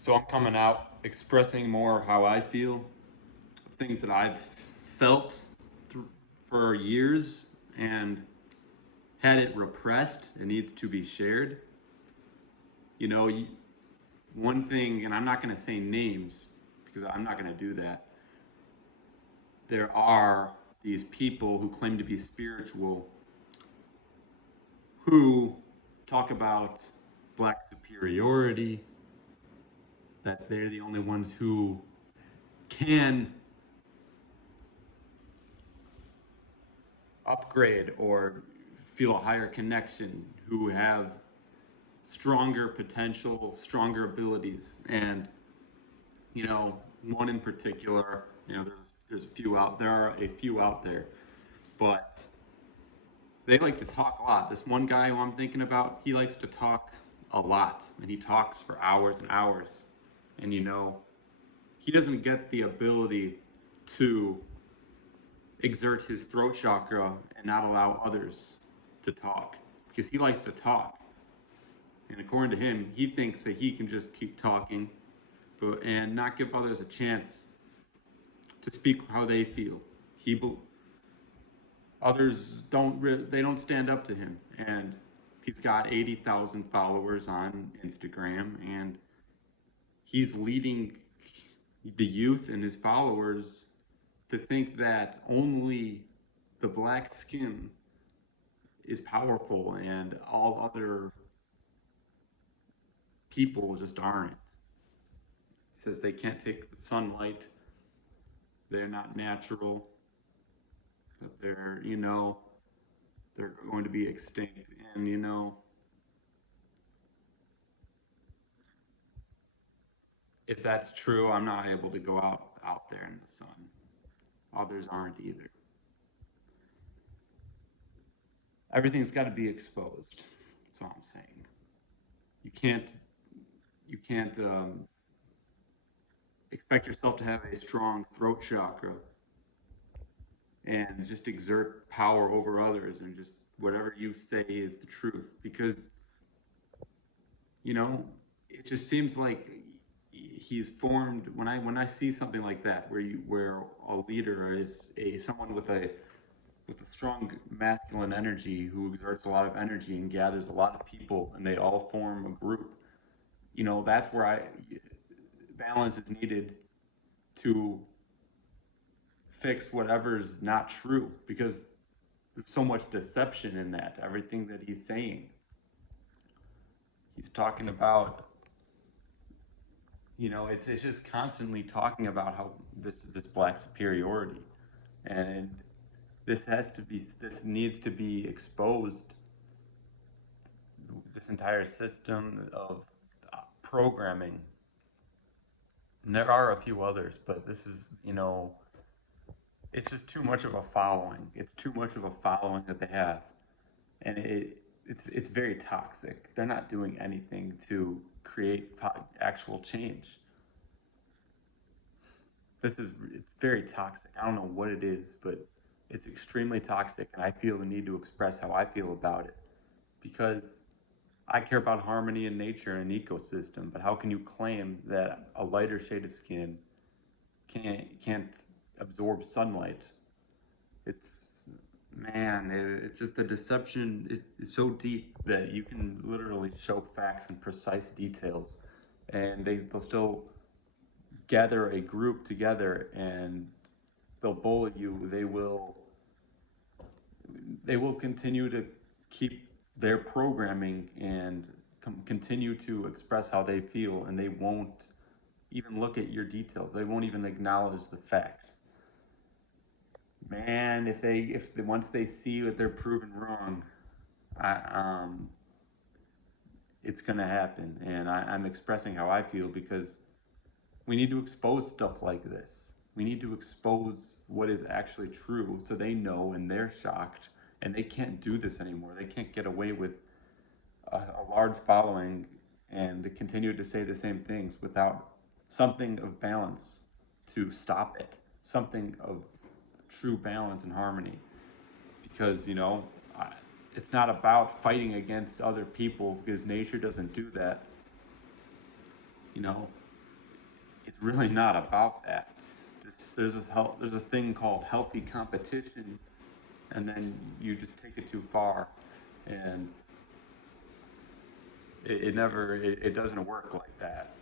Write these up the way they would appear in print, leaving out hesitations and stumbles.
So I'm coming out expressing more how I feel, things that I've felt for years and had it repressed. It needs to be shared. You know, one thing, and I'm not going to say names because I'm not going to do that. There are these people who claim to be spiritual who talk about black superiority, that they're the only ones who can upgrade or feel a higher connection, who have stronger potential, stronger abilities. And, one in particular, there's a few out there are a few out there, but they like to talk a lot. This one guy who I'm thinking about, he likes to talk a lot and he talks for hours and hours. And he doesn't get the ability to exert his throat chakra and not allow others to talk because he likes to talk. And according to him, he thinks that he can just keep talking and not give others a chance to speak how they feel. He Others they don't stand up to him, and he's got 80,000 followers on Instagram, and he's leading the youth and his followers to think that only the black skin is powerful and all other people just aren't. He says they can't take the sunlight, they're not natural, that they're going to be extinct. And if that's true, I'm not able to go out there in the sun. Others aren't either. Everything's got to be exposed. That's all I'm saying. You can't expect yourself to have a strong throat chakra and just exert power over others and just whatever you say is the truth, because you know it just seems like he's formed. When I see something like that where a leader is a someone with a strong masculine energy who exerts a lot of energy and gathers a lot of people and they all form a group, that's where I balance is needed to fix whatever's not true, because there's so much deception in that. Everything that he's saying, he's talking about, it's just constantly talking about how this black superiority, and this needs to be exposed. This entire system of programming. And there are a few others, but this is, it's just too much of a following. It's too much of a following that they have, and it's very toxic. They're not doing anything to create actual change. It's very toxic. I don't know what it is, but it's extremely toxic, and I feel the need to express how I feel about it because I care about harmony in nature and an ecosystem. But how can you claim that a lighter shade of skin can't absorb sunlight? It's Man, it's just the deception. It's so deep that you can literally show facts and precise details, and they'll still gather a group together and they'll bully you. They will continue to keep their programming and continue to express how they feel, and they won't even look at your details. They won't even acknowledge the facts. Man, if once they see that they're proven wrong, I, it's gonna happen. And I'm expressing how I feel because we need to expose stuff like this. We need to expose what is actually true so they know and they're shocked, and they can't do this anymore. They can't get away with a large following and to continue to say the same things without something of balance to stop it, something of true balance and harmony. Because, it's not about fighting against other people because nature doesn't do that. You know, it's really not about that. There's a thing called healthy competition, and then you just take it too far, and it doesn't work like that.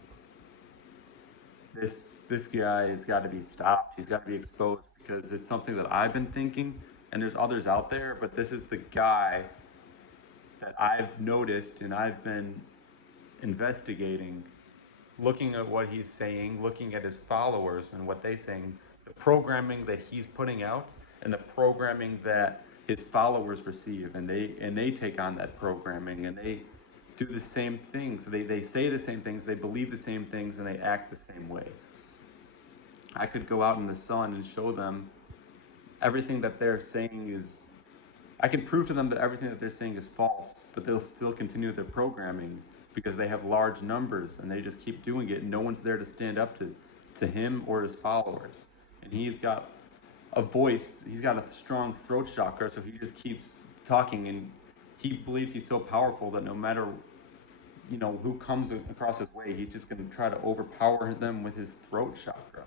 This guy has got to be stopped. He's got to be exposed because it's something that I've been thinking, and there's others out there, but this is the guy that I've noticed and I've been investigating, looking at what he's saying, looking at his followers and what they're saying, the programming that he's putting out, and the programming that his followers receive, and they take on that programming, and they do the same things. They say the same things, they believe the same things, and they act the same way. I could go out in the sun and show them everything that they're saying is, I can prove to them that everything that they're saying is false, but they'll still continue their programming because they have large numbers and they just keep doing it, and no one's there to stand up to him or his followers. And he's got a voice, he's got a strong throat chakra, so he just keeps talking, and he believes he's so powerful that no matter who comes across his way, he's just going to try to overpower them with his throat chakra.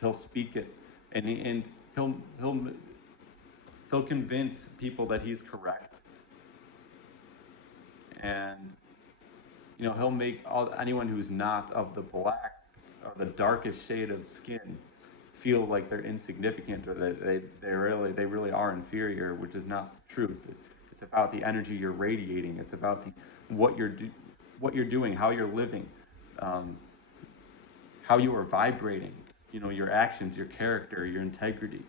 He'll speak it, and he'll convince people that he's correct, and he'll make anyone who's not of the black or the darkest shade of skin feel like they're insignificant, or that they really are inferior, which is not the truth. It's about the energy you're radiating. It's about what you're doing, how you're living, how you are vibrating. Your actions, your character, your integrity.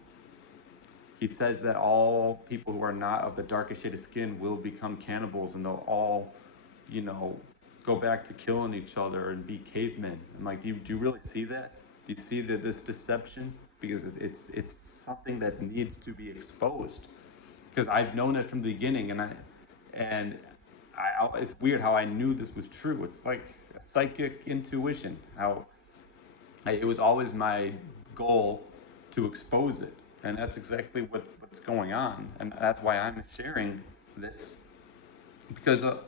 He says that all people who are not of the darkest shade of skin will become cannibals, and they'll all, go back to killing each other and be cavemen. I'm like, do you really see that? Do you see this deception? Because it's something that needs to be exposed. Because I've known it from the beginning, and it's weird how I knew this was true. It's like a psychic intuition. It was always my goal to expose it, and that's exactly what's going on, and that's why I'm sharing this, because a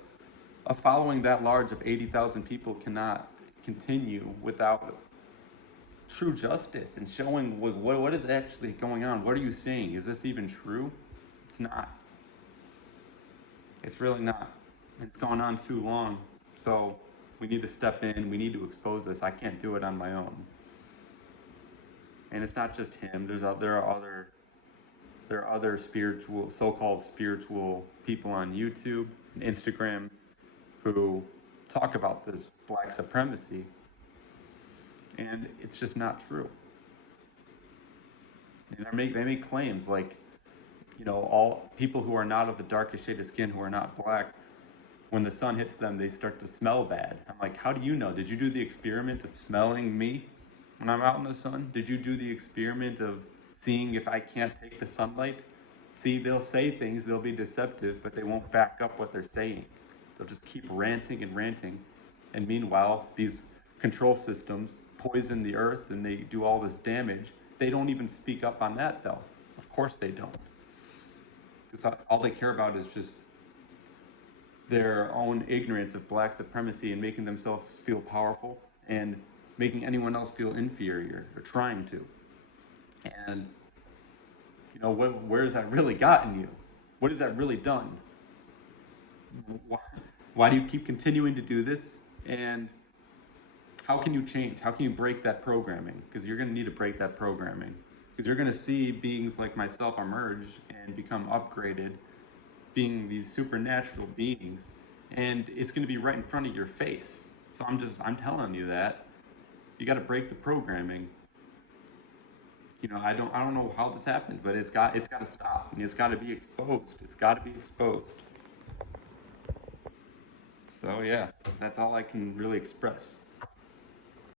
following that large of 80,000 people cannot continue without true justice and showing what is actually going on. What are you saying? Is this even true? It's not. It's really not. It's gone on too long. So we need to step in. We need to expose this. I can't do it on my own. And it's not just him. There are other spiritual, so-called spiritual people on YouTube and Instagram who talk about this black supremacy, and it's just not true. And they make claims like, all people who are not of the darkest shade of skin, who are not black, when the sun hits them, they start to smell bad. I'm like, how do you know? Did you do the experiment of smelling me when I'm out in the sun? Did you do the experiment of seeing if I can't take the sunlight? See, they'll say things, they'll be deceptive, but they won't back up what they're saying. They'll just keep ranting and ranting. And meanwhile, these control systems poison the earth and they do all this damage. They don't even speak up on that, though. Of course they don't. Because all they care about is just their own ignorance of black supremacy and making themselves feel powerful and making anyone else feel inferior, or trying to. And where has that really gotten you? What has that really done? Why do you keep continuing to do this? And how can you change? How can you break that programming? Because you're going to need to break that programming. Because you're going to see beings like myself emerge and become upgraded, being these supernatural beings, and it's going to be right in front of your face. So I'm telling you that you got to break the programming. I don't know how this happened, but it's got to stop, and it's got to be exposed. It's got to be exposed. So yeah, that's all I can really express.